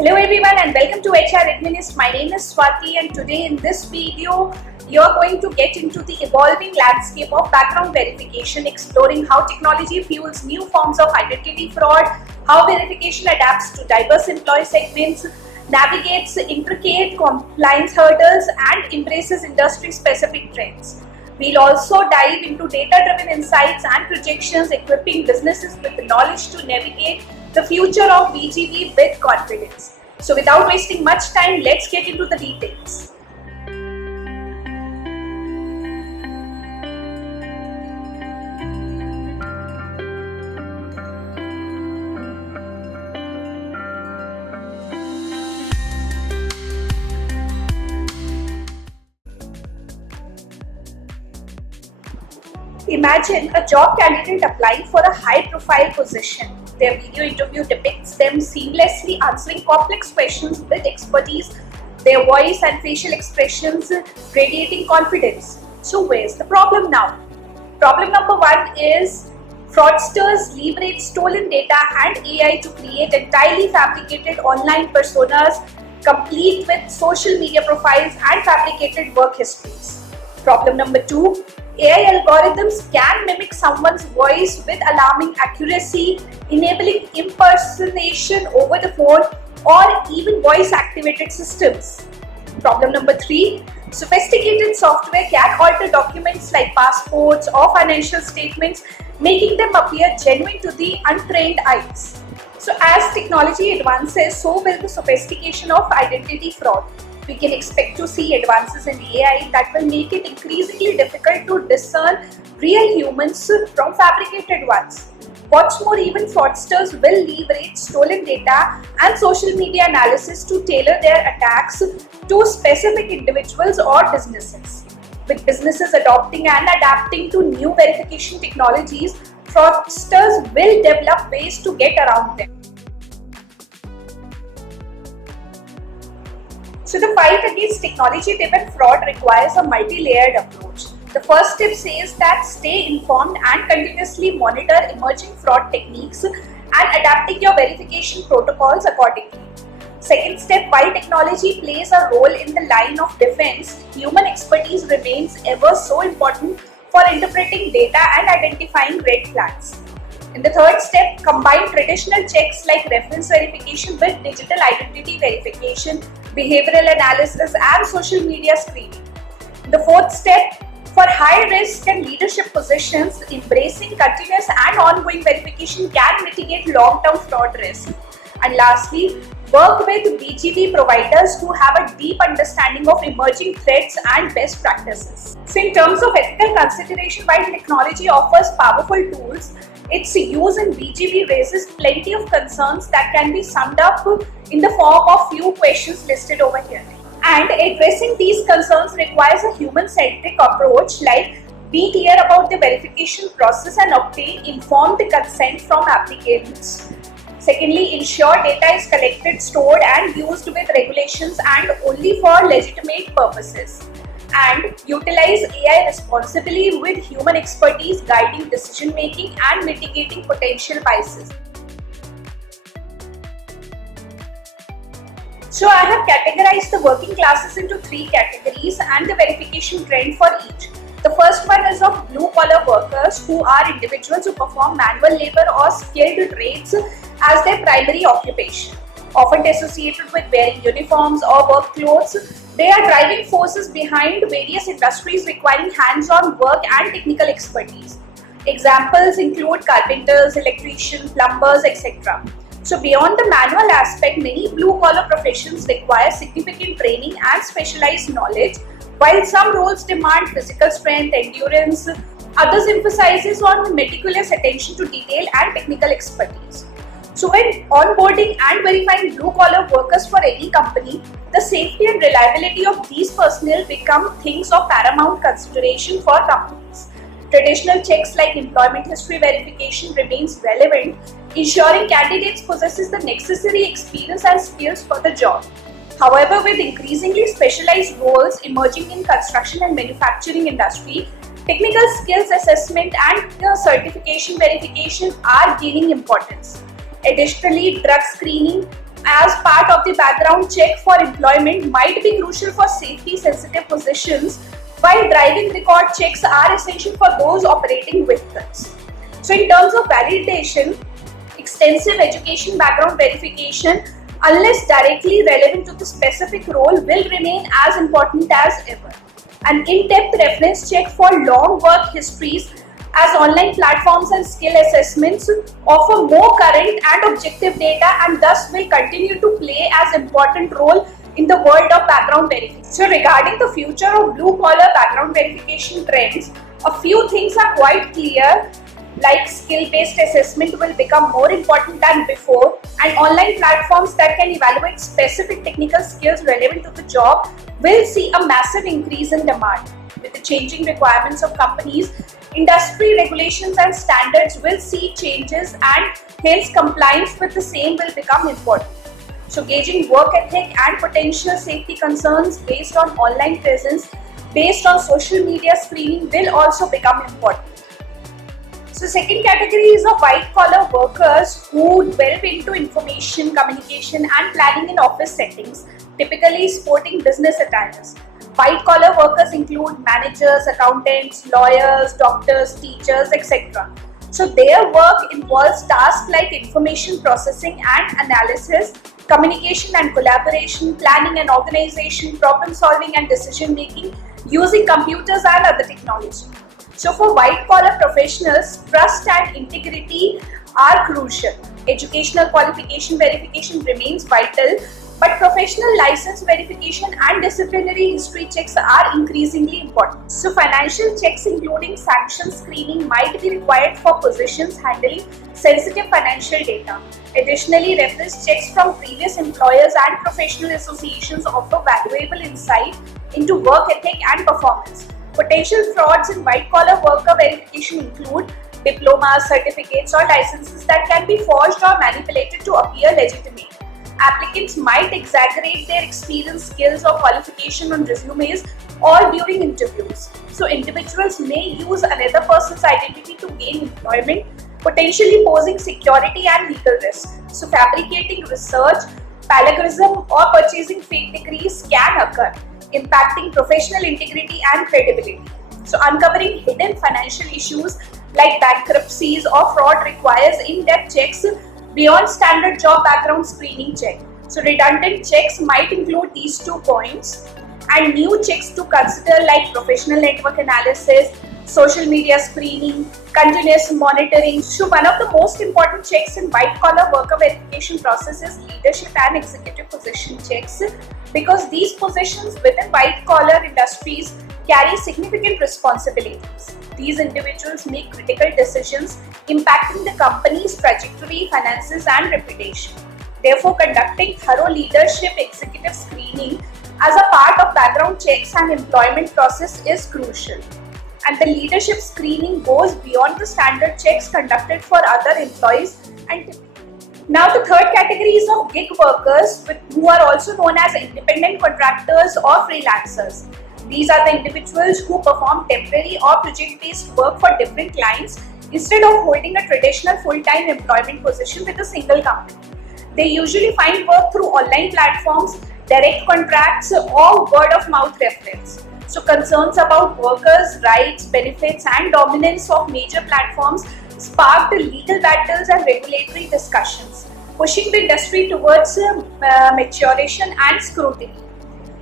Hello everyone and welcome to HR Administ. My name is Swati and today in this video you are going to get into the evolving landscape of background verification, exploring how technology fuels new forms of identity fraud, how verification adapts to diverse employee segments, navigates intricate compliance hurdles and embraces industry-specific trends. We'll also dive into data-driven insights and projections, equipping businesses with the knowledge to navigate the future of BGV with confidence. So without wasting much time, let's get into the details. Imagine a job candidate applying for a high-profile position. Their video interview depicts them seamlessly answering complex questions with expertise, their voice and facial expressions radiating confidence. So where's the problem now? Problem number one is fraudsters leverage stolen data and AI to create entirely fabricated online personas, complete with social media profiles and fabricated work histories. Problem number two, AI algorithms can mimic someone's voice with alarming accuracy, enabling impersonation over the phone or even voice-activated systems. Problem number three, sophisticated software can alter documents like passports or financial statements, making them appear genuine to the untrained eyes. So as technology advances, so will the sophistication of identity fraud. We can expect to see advances in AI that will make it increasingly difficult to discern real humans from fabricated ones. What's more, even fraudsters will leverage stolen data and social media analysis to tailor their attacks to specific individuals or businesses. With businesses adopting and adapting to new verification technologies, fraudsters will develop ways to get around them. So the fight against technology-driven fraud requires a multi-layered approach. The first step says that stay informed and continuously monitor emerging fraud techniques and adapting your verification protocols accordingly. Second step, while technology plays a role in the line of defense, human expertise remains ever so important for interpreting data and identifying red flags. In the third step, combine traditional checks like reference verification with digital identity verification, behavioral analysis and social media screening. The fourth step, for high risk and leadership positions, embracing continuous and ongoing verification can mitigate long-term fraud risk. And lastly, work with BGV providers who have a deep understanding of emerging threats and best practices. So in terms of ethical consideration, while technology offers powerful tools, its use in BGV raises plenty of concerns that can be summed up in the form of few questions listed over here. And addressing these concerns requires a human-centric approach, like be clear about the verification process and obtain informed consent from applicants. Secondly, ensure data is collected, stored and used with regulations and only for legitimate purposes. And utilize AI responsibly with human expertise guiding decision making and mitigating potential biases. So I have categorized the working classes into three categories and the verification trend for each. The first one is of blue-collar workers, who are individuals who perform manual labor or skilled trades as their primary occupation. Often associated with wearing uniforms or work clothes, they are driving forces behind various industries requiring hands-on work and technical expertise. Examples include carpenters, electricians, plumbers, etc. So beyond the manual aspect, many blue-collar professions require significant training and specialized knowledge, while some roles demand physical strength, endurance, others emphasizes on meticulous attention to detail and technical expertise. So when onboarding and verifying blue-collar workers for any company, the safety and reliability of these personnel become things of paramount consideration for companies. Traditional checks like employment history verification remains relevant, ensuring candidates possesses the necessary experience and skills for the job. However, with increasingly specialized roles emerging in construction and manufacturing industry, technical skills assessment and certification verification are gaining importance. Additionally, drug screening, as part of the background check for employment might be crucial for safety sensitive positions, while driving record checks are essential for those operating vehicles. So in terms of validation, extensive education background verification, unless directly relevant to the specific role, will remain as important as ever. An in-depth reference check for long work histories, as online platforms and skill assessments offer more current and objective data, and thus will continue to play as important role in the world of background verification. So regarding the future of blue collar background verification trends, a few things are quite clear, like skill-based assessment will become more important than before, and online platforms that can evaluate specific technical skills relevant to the job will see a massive increase in demand. With the changing requirements of companies, industry regulations and standards will see changes, and hence compliance with the same will become important. So gauging work ethic and potential safety concerns based on online presence, based on social media screening will also become important. So second category is of white collar workers who delve into information, communication and planning in office settings, typically sporting business attires. White collar workers include managers, accountants, lawyers, doctors, teachers, etc. So their work involves tasks like information processing and analysis, communication and collaboration, planning and organization, problem solving and decision making using computers and other technology. So for white collar professionals, trust and integrity are crucial. Educational qualification verification remains vital, but professional license verification and disciplinary history checks are increasingly important. So financial checks including sanction screening might be required for positions handling sensitive financial data. Additionally, reference checks from previous employers and professional associations offer valuable insight into work ethic and performance. Potential frauds in white-collar worker verification include diplomas, certificates or licenses that can be forged or manipulated to appear legitimate. Applicants might exaggerate their experience, skills or qualification on resumes or during interviews. So individuals may use another person's identity to gain employment, potentially posing security and legal risk. So fabricating research, plagiarism or purchasing fake degrees can occur, impacting professional integrity and credibility. So uncovering hidden financial issues like bankruptcies or fraud requires in-depth checks beyond standard job background screening check. So redundant checks might include these 2 points, and new checks to consider like professional network analysis, social media screening, continuous monitoring. So one of the most important checks in white collar worker verification process is leadership and executive position checks, because these positions within white collar industries carry significant responsibilities. These individuals make critical decisions impacting the company's trajectory, finances and reputation. Therefore, conducting thorough leadership executive screening as a part of background checks and employment process is crucial. And the leadership screening goes beyond the standard checks conducted for other employees. And now the third category is of gig workers, who are also known as independent contractors or freelancers. These are the individuals who perform temporary or project-based work for different clients instead of holding a traditional full-time employment position with a single company. They usually find work through online platforms, direct contracts or word-of-mouth reference. So concerns about workers' rights, benefits and dominance of major platforms sparked legal battles and regulatory discussions, pushing the industry towards maturation and scrutiny.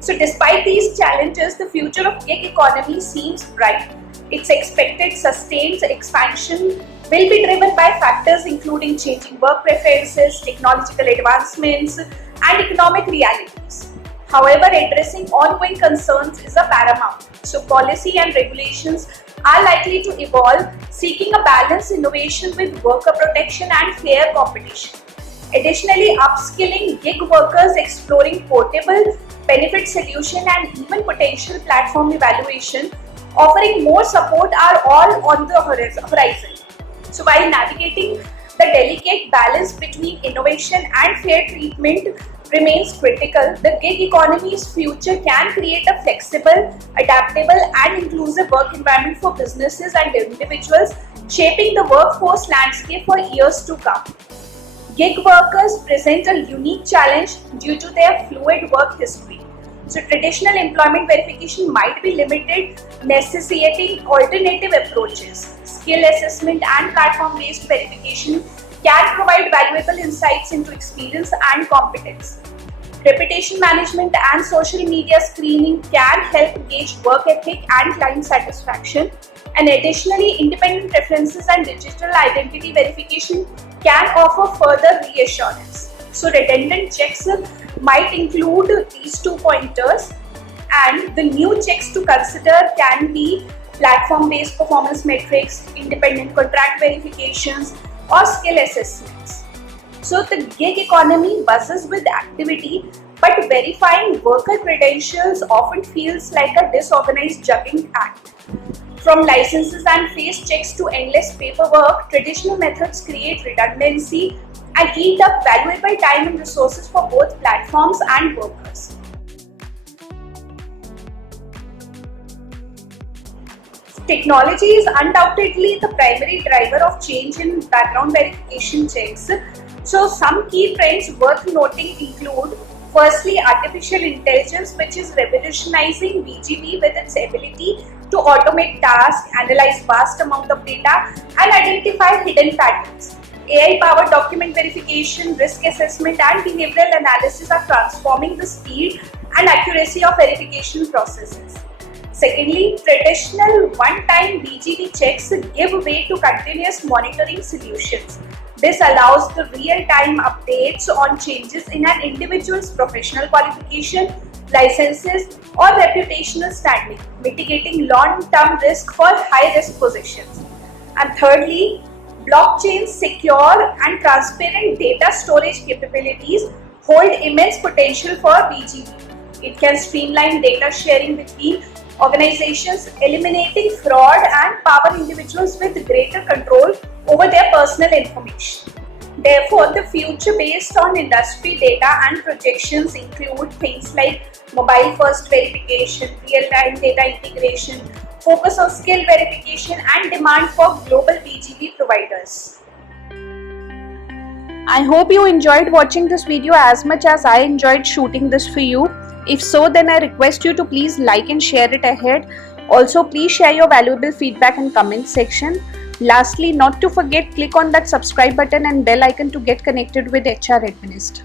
So despite these challenges, the future of gig economy seems bright. Its expected sustained expansion will be driven by factors including changing work preferences, technological advancements, and economic realities. However, addressing ongoing concerns is a paramount. So policy and regulations are likely to evolve, seeking a balanced innovation with worker protection and fair competition. Additionally, upskilling gig workers, exploring portable benefit solution and even potential platform evaluation, offering more support are all on the horizon. So while navigating the delicate balance between innovation and fair treatment remains critical, the gig economy's future can create a flexible, adaptable and inclusive work environment for businesses and individuals, shaping the workforce landscape for years to come. Gig workers present a unique challenge due to their fluid work history. So traditional employment verification might be limited, necessitating alternative approaches. Skill assessment and platform-based verification can provide valuable insights into experience and competence. Reputation management and social media screening can help gauge work ethic and client satisfaction. And additionally, independent references and digital identity verification can offer further reassurance. So redundant checks might include these 2 pointers, and the new checks to consider can be platform-based performance metrics, independent contract verifications, or skill assessments. So the gig economy buzzes with activity, but verifying worker credentials often feels like a disorganized juggling act. From licenses and face checks to endless paperwork, traditional methods create redundancy and eat up valuable time and resources for both platforms and workers. Technology is undoubtedly the primary driver of change in background verification checks. So some key trends worth noting include: firstly, artificial intelligence, which is revolutionizing BGV with its ability to automate tasks, analyze vast amount of data, and identify hidden patterns. AI-powered document verification, risk assessment, and behavioral analysis are transforming the speed and accuracy of verification processes. Secondly, traditional one-time BGV checks give way to continuous monitoring solutions. This allows the real-time updates on changes in an individual's professional qualification, licenses, or reputational standing, mitigating long-term risk for high-risk positions. And thirdly, blockchain's secure and transparent data storage capabilities hold immense potential for BGV. It can streamline data sharing between organizations, eliminating fraud and power individuals with greater control over their personal information. Therefore, the future based on industry data and projections include things like mobile-first verification, real-time data integration, focus on skill verification, and demand for global BGV providers. I hope you enjoyed watching this video as much as I enjoyed shooting this for you. If so, then I request you to please like and share it ahead. Also, please share your valuable feedback in comment section. Lastly, not to forget, click on that subscribe button and bell icon to get connected with HR Administ.